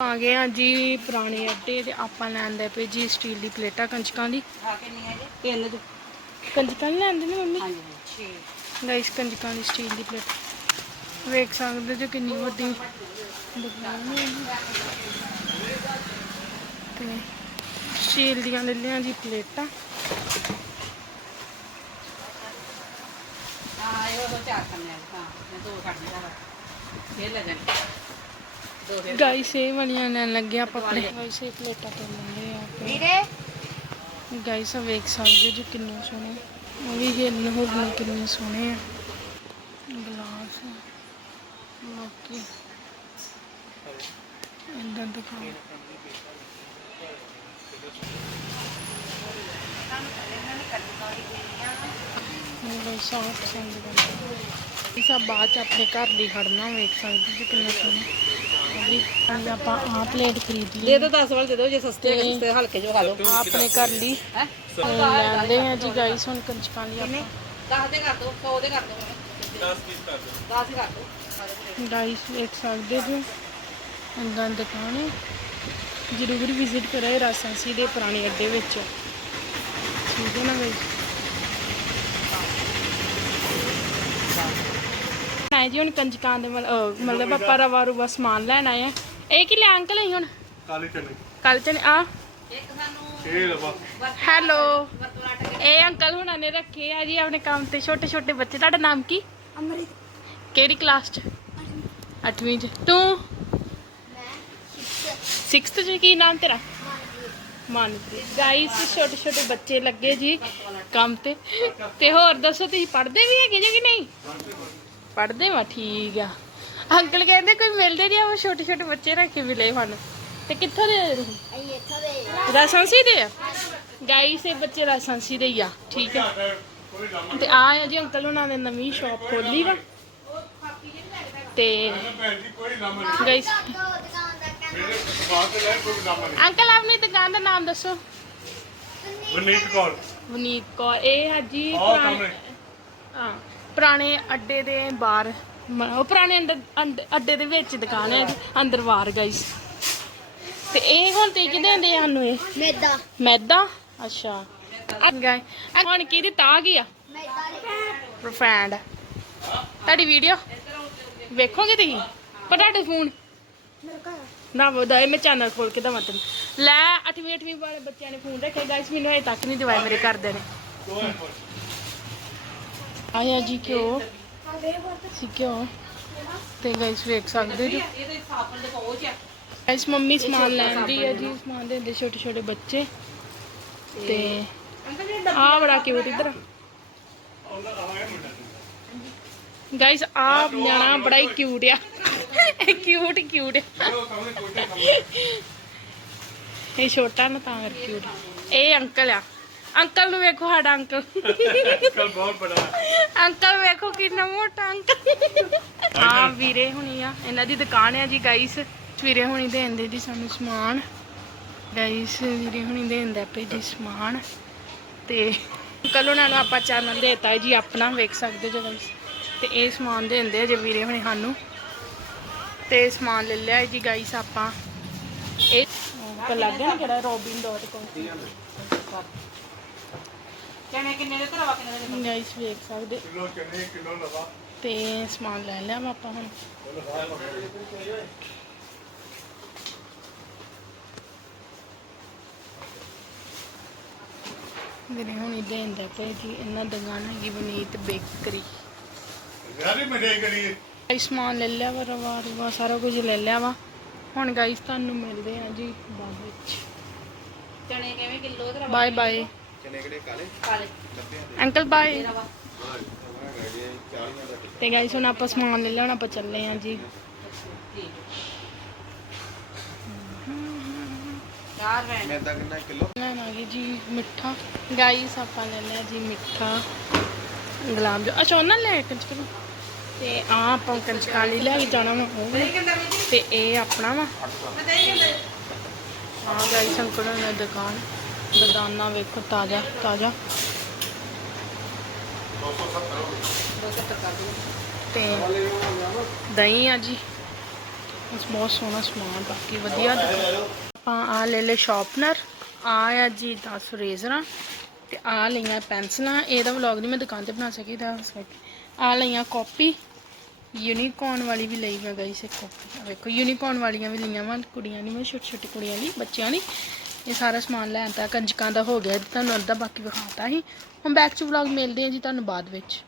ਆ ਗਏ ਆ ਜੀ ਪੁਰਾਣੇ ਅੱਡੇ ਤੇ ਆਪਾਂ ਲੈਂਦੇ ਪਏ ਜੀ ਸਟੀਲ ਦੀ ਪਲੇਟਾਂ ਕੰਚਕਾਂ ਦੀ। ਆ ਕੇ ਨਹੀਂ ਹੈਗੇ ਤਿੰਨ ਦੇ ਕੰਚਕਾਂ ਨਹੀਂ ਲੈਂਦੇ ਨੇ ਮੰਮੀ? ਹਾਂਜੀ ਗਾਇਸ ਦੀ ਸਟੀਲ ਦੀ ਪਲੇਟ। ਵੇਖ ਸਕਦੇ ਜੋ ਕਿੰਨੀ ਵੱਡੀ। ਦੁਕਾਨ ਹੈ ਜੀ। ਤੇ ਸਟੀਲ ਦੀਆਂ ਲੈ ਲਿਆ ਜੀ ਪਲੇਟਾਂ। ਇਹ ਉਹ ਚਾਰ ਕਰਨੇ ਆ ਹਾਂ। ਮੈਂ ਦੋ ਕੱਢ ਲਿਆ ਫੇਰ ਲੈ ਜਾਣੀ। ਗਾਇਸ ਇਹ ਵਾਲੀਆਂ ਲੈਣ ਲੱਗੇ ਆਪਾਂ ਆਪਣੇ। ਗਾਇਸ ਇਹ ਪਲੇਟਾਂ ਤੋਂ ਲੈਂਦੇ ਆ ਵੀਰੇ। ਗਾਇਸ ਆ ਵੇਖ ਸਕਦੇ ਜੋ ਕਿੰਨੇ ਸੋਹਣੇ। ਉਹ ਵੀ ਹਿਰਨ ਹੁਰਨ ਕਿੰਨੇ ਸੋਹਣੇ ਆ। ਗਲਾਸ। ਬਾਕੀ। ਇੰਦਾਂ ਦਿਖਾਓ। ਬਈ ਸਾਫ਼ ਪਸੰਦ ਕਰਦੇ ਇਹ ਸਭ ਬਾਅਦ ਚ ਆਪਣੇ ਘਰ ਦੀ ਖੜਨਾ ਵੇਖ ਸਕਦੇ ਜੀ ਕਿੰਨੇ ਸੋਹਣੇ। ਉਹ ਵੀ ਅੱਜ ਆਪਾਂ ਆਹ ਪਲੇਟ ਖਰੀਦ ਲਈ ਦੇ ਦੋ 10 ਵਾਲ ਦੇ ਦੋ ਜੇ ਸਸਤੇ ਹੈਗੇ ਸਸਤੇ ਹਲਕੇ ਜੋ ਖਾ ਲਓ। ਆਹ ਆਪਣੇ ਘਰ ਲਈ। ਹੈ? ਲੈਂਦੇ ਆ ਜੀ ਗਾਈਸ ਹੁਣ ਕੰਚਕਾਂ ਲਈ ਆਪਾਂ। 10 ਦੇ ਕਰ ਦੋ 100 ਦੇ ਕਰ ਦੋ 10 ਪੀਸ ਕਰ ਦੋ 10 ਹੀ ਕਰ ਦੋ ਗਾਈਸ ਵੇਖ ਸਕਦੇ ਜੀ ਅੰਦਰ ਦੁਕਾਨ ਹੈ ਜ਼ਰੂਰ ਵਿਜ਼ਿਟ ਕਰਾਏ ਰਾਸਾਂਸੀ ਦੇ ਪੁਰਾਣੇ ਅੱਡੇ ਵਿੱਚ। ਠੀਕ ਹੈ ਨਾ ਗਾਈਸ ਨਾ ਜੀ ਹੁਣ ਕੰਜਕਾਂ ਦੇ ਮਤਲਬ ਮਤਲਬ ਆਪਾਂ ਰਵਾ ਰੂਵਾ ਸਮਾਨ ਲੈਣ ਆਏ ਆ। ਇਹ ਕੀ ਲੈ ਅੰਕਲ ਅਸੀਂ ਹੁਣ? ਕਾਲੀ ਚਨੇ। ਕੱਲ ਚਨੇ ਆ। ਇੱਕ ਸਾਨੂੰ ਇਹ ਲਵਾ ਹੈਲੋ। ਇਹ ਅੰਕਲ ਹੁਣਾਂ ਨੇ ਰੱਖੇ ਆ ਜੀ ਆਪਣੇ ਕੰਮ ਤੇ ਛੋਟੇ ਛੋਟੇ ਬੱਚੇ। ਤੁਹਾਡਾ ਨਾਮ ਕੀ? ਅਮਰਿਤ। ਕਿਹੜੀ ਕਲਾਸ ਚ? 8ਵੀਂ ਚ। ਤੂੰ? 6th ਚ ਕੀ ਨਾਮ ਤੇਰਾ? ਮਨਪ੍ਰੀਤ। ਗਾਈਸ ਛੋਟੇ ਛੋਟੇ ਬੱਚੇ ਲੱਗੇ ਜੀ ਕੰਮ ਤੇ। ਤੇ ਹੋਰ ਦੱਸੋ ਤੁਸੀਂ ਪੜ੍ਹਦੇ ਵੀ ਹੈਗੇ ਜੇ ਕਿ ਨਹੀਂ? ਪੜ੍ਹਦੇ ਵਾ ਠੀਕ ਆ। ਅੰਕਲ ਕਹਿੰਦੇ ਕੋਈ ਮਿਲਦੇ ਨਹੀਂ ਆ ਉਹ ਛੋਟੇ ਛੋਟੇ ਬੱਚੇ ਰੱਖੇ ਮਿਲੇ ਹਨ ਤੇ ਕਿੱਥੋਂ ਦੇ ਆ ਤੁਸੀਂ? ਰਾਸਾਂਸੀ ਦੇ ਆ? ਗਾਈਸ ਇਹ ਬੱਚੇ ਰਾਸਾਂਸੀ ਦੇ ਹੀ ਆ ਠੀਕ ਆ। ਤੇ ਆ ਆ ਜੀ ਅੰਕਲ ਉਹਨਾਂ ਨੇ ਨਵੀਂ ਸ਼ਾਪ ਖੋਲੀ ਵਾ। ਤੇ ਗਾਈਸ ਅੰਕਲ ਆਪਣੀ ਦੁਕਾਨ ਦਾ ਨਾਮ ਦੱਸੋ। ਵਨੀਤ ਕੌਰ। ਵਨੀਤ ਕੌਰ ਇਹ ਹੈ ਜੀ ਪੁਰਾਣੇ ਅੱਡੇ ਦੇ ਬਾਹਰ ਮ- ਉਹ ਪੁਰਾਣੇ ਅੰਦਰ ਅੰਡ- ਅੱਡੇ ਦੇ ਵਿੱਚ ਦੁਕਾਨ ਹੈ ਜੀ ਅੰਦਰ ਬਾਹਰ ਗਾਈਸ ਤੇ ਇਹ ਹੁਣ ਤੇ ਕੀ ਦਿੰਦੇ ਆ ਸਾਨੂੰ ਇਹ? ਮੈਦਾ। ਮੈਦਾ? ਅੱਛਾ। ਗਾਇ ਹੁਣ ਕੀ ਦਿੱਤਾ? ਆ? ਗਿਆ ਪ੍ਰੋਫੈਂਡ ਤੁਹਾਡੀ ਵੀਡੀਓ ਵੇਖੋਗੇ ਤੁਸੀਂ? ਪਰ ਤੁਹਾਡੇ ਫੋਨ ਨਾ ਬੋਦਾ ਮੈਂ ਚੈਨਲ ਖੋਲ ਕੇ ਦਵਾਂ ਤੈਨੂੰ। ਲੈ 8ਵੀਂ 8ਵੀਂ ਵਾਲੇ ਬੱਚਿਆਂ ਨੇ ਫੋਨ ਰੱਖਿਆ। ਗਾਇਸ ਮੈਨੂੰ ਹਜੇ ਤੱਕ ਨਹੀਂ ਦਿਵਾਇਆ ਮੇਰੇ ਘਰਦਿਆਂ ਨੇ। ਆਇਆ ਜੀ ਕਿਉਂ ਸੀ ਕਿਉਂ ਤੇ ਗਾਇਸ ਵੇਖ ਸਕਦੇ ਜੀ। ਗਾਇਸ ਮੰਮੀ ਸਮਾਨ ਲੈਂਦੀ ਹੈ ਜੀ, ਸਮਾਨ ਦਿੰਦੇ ਛੋਟੇ ਛੋਟੇ ਬੱਚੇ। ਤੇ ਆ ਬੜਾ ਕਿਊਟ ਇਧਰ। ਗਾਇਸ ਆ ਨਿਆਣਾ ਬੜਾ ਹੀ ਕਿਊਟ ਆ। ਕਿਊਟ ਕਿਊਟ ਇਹ ਛੋਟਾ ਨਾ ਤਾਂ ਕਰਕੇ ਕਿਊਟ ਇਹ ਅੰਕਲ ਆ। ਅੰਕਲ ਨੂੰ ਵੇਖੋ ਸਾਡਾ ਅੰਕਲ। ਕੱਲ ਬਹੁਤ ਬੜਾ ਅੰਕਲ ਵੇਖੋ ਕਿੰਨਾ ਮੋਟਾ ਅੰਕਲ। ਹਾਂ ਵੀਰੇ ਹੁਣੀ ਆ। ਇਹਨਾਂ ਦੀ ਦੁਕਾਨ ਆ ਜੀ ਗਾਈਸ ਵੀਰੇ ਹੁਣੀ ਦੇਂਦੇ ਜੀ ਸਾਨੂੰ ਸਮਾਨ। ਗਾਈਸ ਵੀਰੇ ਹੁਣੀ ਦੇਂਦਾ ਪਏ ਜੀ ਸਮਾਨ। ਤੇ ਅੰਕਲ ਉਹਨਾਂ ਨੂੰ ਆਪਾਂ ਚੈਨਲ ਦੇਤਾ ਜੀ ਆਪਣਾ ਵੇਖ ਸਕਦੇ ਜੋ ਗਾਈਸ ਤੇ ਇਹ ਸਮਾਨ ਦੇਂਦੇ ਜੇ ਵੀਰੇ ਹੁਣੀ ਸਾਨੂੰ। ਤੇ ਸਮਾਨ ਲੈ ਲਿਆ ਜੀ ਗਾਈਸ ਆਪਾਂ। ਇਹ ਲੱਗ ਗਿਆ ਨਾ ਕਿਹੜਾ robin.com ਚਨੇ ਕਿੰਨੇ ਦੇ ਧਰਵਾ ਕਿੰਨੇ ਦੇ ਗਾਈਸ ਵੇਖ ਸਕਦੇ। ਕਿਲੋ ਚਨੇ ਕਿਲੋ ਲਵਾ। ਤੇ ਸਮਾਨ ਲੈ ਲਿਆ ਵਾ ਆਪਾਂ ਹੁਣ। ਮੇਰੇ ਹੁਣ ਹੀ ਦੇਂਦਾ ਪਏ ਜੀ ਇਹਨਾਂ ਦੁਕਾਨ ਹੈਗੀ ਬਨੀਤ ਬੇਕਰੀ। ਯਾਰੀ ਮਠਾਈ ਕਰੀਏ ਇਹ ਸਮਾਨ ਲੈ ਲਿਆ ਵਾ ਰਵਾ ਰਵਾ ਸਾਰਾ ਕੁਝ ਲੈ ਲਿਆ ਵਾ। ਹੁਣ ਗਾਈਸ ਤੁਹਾਨੂੰ ਮਿਲਦੇ ਆ ਜੀ ਬਾਅਦ ਵਿੱਚ। ਚਨੇ ਕਿਵੇਂ ਕਿਲੋ ਧਰਵਾ ਬਾਏ ਬਾਏ ਕਾਲੇ? ਅੰਕਲ ਬਾਏ ਤੇ ਗਾਈਸ ਹੁਣ ਆਪਾਂ ਸਮਾਨ ਲੈ ਲੈਣਾ ਆਪਾਂ ਚੱਲੇ ਆ ਜੀ। ਠੀਕ ਚਾਰ ਵੈਣ ਮੈਦਾ ਕਿੰਨਾ ਕਿਲੋ। ਲੈਣ ਆ ਗਏ ਜੀ ਮਿੱਠਾ। ਗਾਈਸ ਆਪਾਂ ਲੈ ਲਿਆ ਜੀ ਮਿੱਠਾ ਗੁਲਾਬ ਜਾਮੁਨ। ਅੱਛਾ ਉਹਨਾਂ ਲੈ ਕੰਚਕਾ ਤੇ ਆ ਆਪਾਂ ਕੰਚਕਾ ਲਈ ਲੈ ਕੇ ਜਾਣਾ ਵਾ ਉਹ ਤੇ ਇਹ ਆਪਣਾ ਵਾ। ਹਾਂ ਗਾਈਸ ਅੰਕਲ ਨੇ ਦੁਕਾਨ। ਬਦਾਨਾ ਵੇਖੋ, ਤਾਜ਼ਾ ਤਾਜ਼ਾ। 270 ਤੇ ਦਹੀਂ ਆ ਜੀ। ਬਸ ਬਹੁਤ ਸੋਹਣਾ ਸਮਾਨ, ਬਾਕੀ ਵਧੀਆ ਦੁਕਾਨ। ਆਪਾਂ ਆ ਲੈ ਲੈ ਸ਼ਾਰਪਨਰ। ਆ ਆ ਜੀ 10 ਰੇਜ਼ਰਾਂ। ਤੇ ਆ ਲਈਆਂ ਪੈਨਸਲਾਂ। ਇਹਦਾ ਵਲੌਗ ਨਹੀਂ ਮੈਂ ਦੁਕਾਨ ਤੇ ਬਣਾ ਸਕੀ ਦਾ ਆ ਲਈਆਂ ਕਾਪੀ। ਯੂਨੀਕੋਰਨ ਵਾਲੀ ਵੀ ਲਈ ਮੈਂ ਗਈ ਸੀ ਕਾਪੀ। ਆ ਵੇਖੋ, ਯੂਨੀਕੋਰਨ ਵਾਲੀਆਂ ਵੀ ਲਈਆਂ ਵਾ। ਕੁੜੀਆਂ ਨਹੀਂ ਮੈਂ ਛੋਟੀ ਛੋਟੀ ਕੁੜੀਆਂ ਲਈ, ਬੱਚਿਆਂ ਲਈ। ਇਹ ਸਾਰਾ ਸਮਾਨ ਲੈਣ ਤਾਂ ਕੰਜਕਾਂ ਦਾ ਹੋ ਗਿਆ ਤੁਹਾਨੂੰ ਅੱਧਾ ਬਾਕੀ ਵਿਖਾਤਾ ਸੀ ਹੁਣ ਬੈਕ ਚ ਵਲੌਗ ਮਿਲਦੇ ਆ ਜੀ ਤੁਹਾਨੂੰ ਬਾਅਦ ਵਿੱਚ।